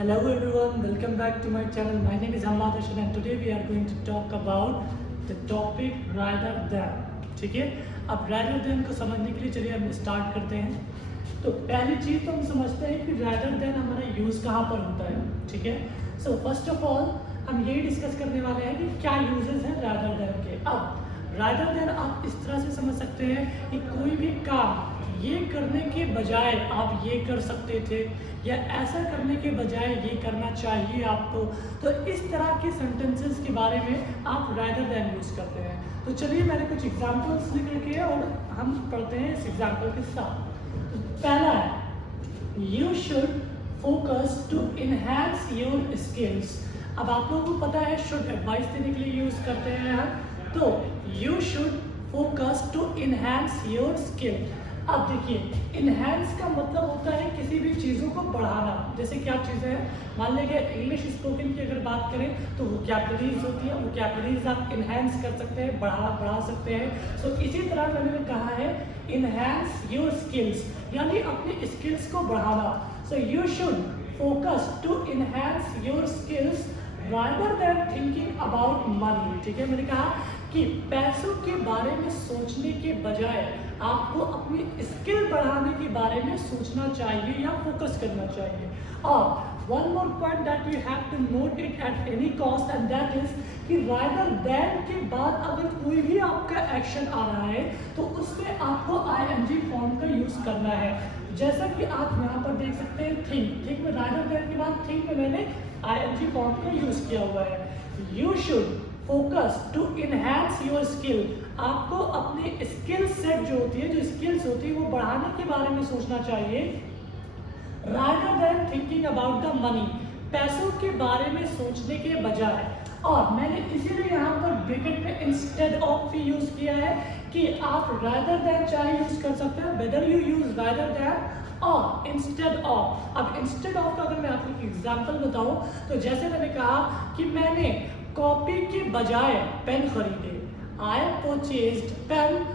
Hello everyone, welcome back to my channel. My name is Hamad Rashid and today we are going to talk about the topic rather than. ठीक है, अब rather than को समझने के लिए चलिए हम स्टार्ट करते हैं। तो पहली चीज़ तो हम समझते हैं कि rather than हमारा यूज़ कहाँ पर होता है। ठीक है, सो फर्स्ट ऑफ ऑल हम यही डिस्कस करने वाले हैं कि क्या यूजेस हैं rather than के। अब rather than आप इस तरह से समझ सकते हैं कि कोई भी काम ये करने के बजाय आप ये कर सकते थे या ऐसा करने के बजाय ये करना चाहिए आपको, तो इस तरह के सेंटेंसेस के बारे में आप rather than यूज़ करते हैं। तो चलिए मैंने कुछ एग्जांपल्स लिख रखे हैं और हम पढ़ते हैं इस एग्जांपल के साथ। तो पहला है you should focus to enhance your skills. अब आप लोगों को पता है शुड एडवाइस देने के लिए यूज़ करते हैं हम, तो you should focus to enhance your skill. अब देखिए इनहैंस का मतलब होता है किसी भी चीज़ों को बढ़ाना। जैसे क्या चीज़ है, मान लीजिए इंग्लिश स्पोकन की अगर बात करें तो वोकैबुलरीज होती है, वोकैबुलरीज आप इनहैंस कर सकते हैं, बढ़ा सकते हैं। सो इसी तरह मैंने कहा है इनहैंस योर स्किल्स, यानी अपनी स्किल्स को बढ़ाना। So you should focus to enhance your skills rather than thinking about money। ठीक है, मैंने कहा कि पैसों के बारे में सोचने के बजाय आपको अपनी स्किल बढ़ाने के बारे में सोचना चाहिए या फोकस करना चाहिए। और one more point that you have to note it at any cost and that is कि rather than के बाद अगर कोई भी आपका एक्शन आ रहा है तो उसमें आपको ing फॉर्म का यूज करना है। जैसा कि आप यहाँ पर देख सकते हैं थिंक में rather than के बाद थिंक में मैंने ing फॉर्म का यूज किया हुआ है। You should focus to enhance your skill, आपको अपने स्किल सेट जो होती है, जो स्किल्स होती है वो बढ़ाने के बारे में सोचना चाहिए rather than thinking about the money, पैसों के बारे में सोचने के बजाय। और मैंने इसीलिए यहाँ पर ब्रैकेट में इंस्टेड ऑफ भी यूज किया है कि आप rather than चाहे यूज कर सकते हैं, whether you use rather than और इंस्टेड ऑफ। अब इंस्टेड ऑफ का अगर मैं आपको एक एग्जांपल बताऊं तो जैसे मैंने कहा कि मैंने कॉपी के बजाय पेन खरीदे, I purchased pen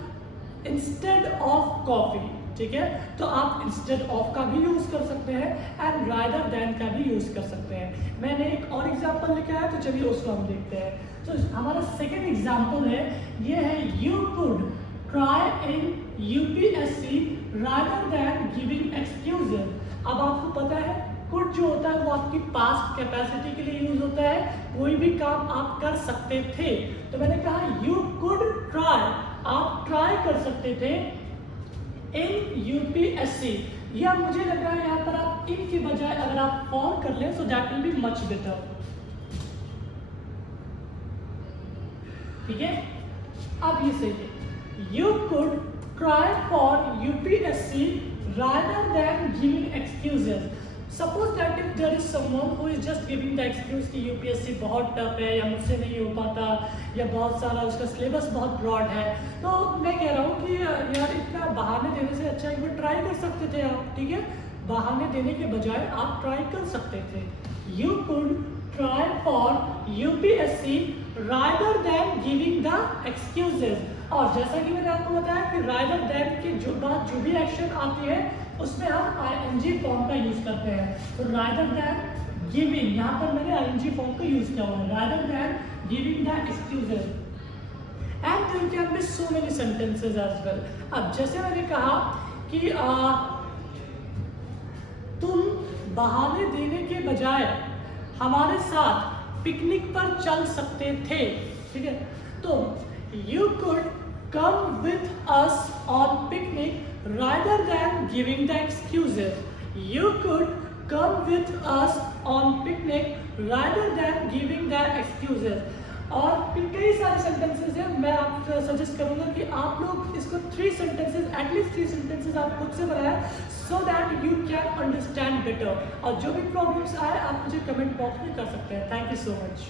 instead of copy. ठीक है, तो आप इंस्टेड ऑफ का भी यूज कर सकते हैं एंड rather than का भी यूज कर सकते हैं। मैंने एक और एग्जांपल लिखा है तो चलिए उसको हम देखते हैं। तो हमारा सेकंड एग्जांपल है, ये है you could try in UPSC rather than giving excuses। अब आपको पता है कुड जो होता है वो आपकी पास्ट कैपेसिटी के लिए यूज होता है, कोई भी काम आप कर सकते थे। तो मैंने कहा यू कुड ट्राई, आप ट्राई कर सकते थे इन यूपीएससी, या मुझे लग रहा है यहाँ पर आप इन की बजाय अगर आप फॉर कर लें so that will be much better. ठीक है, अब ये सही है, you could try for UPSC rather than giving excuses। Suppose that if there is someone who is just giving the excuse कि UPSC बहुत टफ है या मुझसे नहीं हो पाता या बहुत सारा उसका सिलेबस बहुत ब्रॉड है, तो मैं कह रहा हूँ कि यार इतना बहाने देने से अच्छा एक बार ट्राई कर सकते थे आप। ठीक है, बहाने देने के बजाय आप ट्राई कर सकते थे। You could try for UPSC rather than giving the excuses। और जैसा कि मैंने आपको बताया कि rather than के जो बात जो भी एक्शन आती है उसमें हम ing फॉर्म का यूज करते हैं। तो rather than giving, यहाँ पर मैंने ing फॉर्म का यूज किया हुआ है, rather than giving the excuses and there can be so many sentences as well। अब जैसे मैंने कहा कि तुम बहाने देने के बजाय हमारे साथ पिकनिक पर चल सकते थे। ठीक है, तो you could come with us on picnic rather than giving the excuses। You could come with us on picnic rather than giving the excuses। और फिर कई सारे सेंटेंसेस हैं, मैं आपको सजेस्ट करूंगा कि आप लोग इसको 3 सेंटेंसेस, एटलीस्ट 3 सेंटेंसेस आप खुद से बनाएं so that you can understand better. और जो भी प्रॉब्लम्स आए आप मुझे कमेंट बॉक्स में कर सकते हैं। Thank you so much.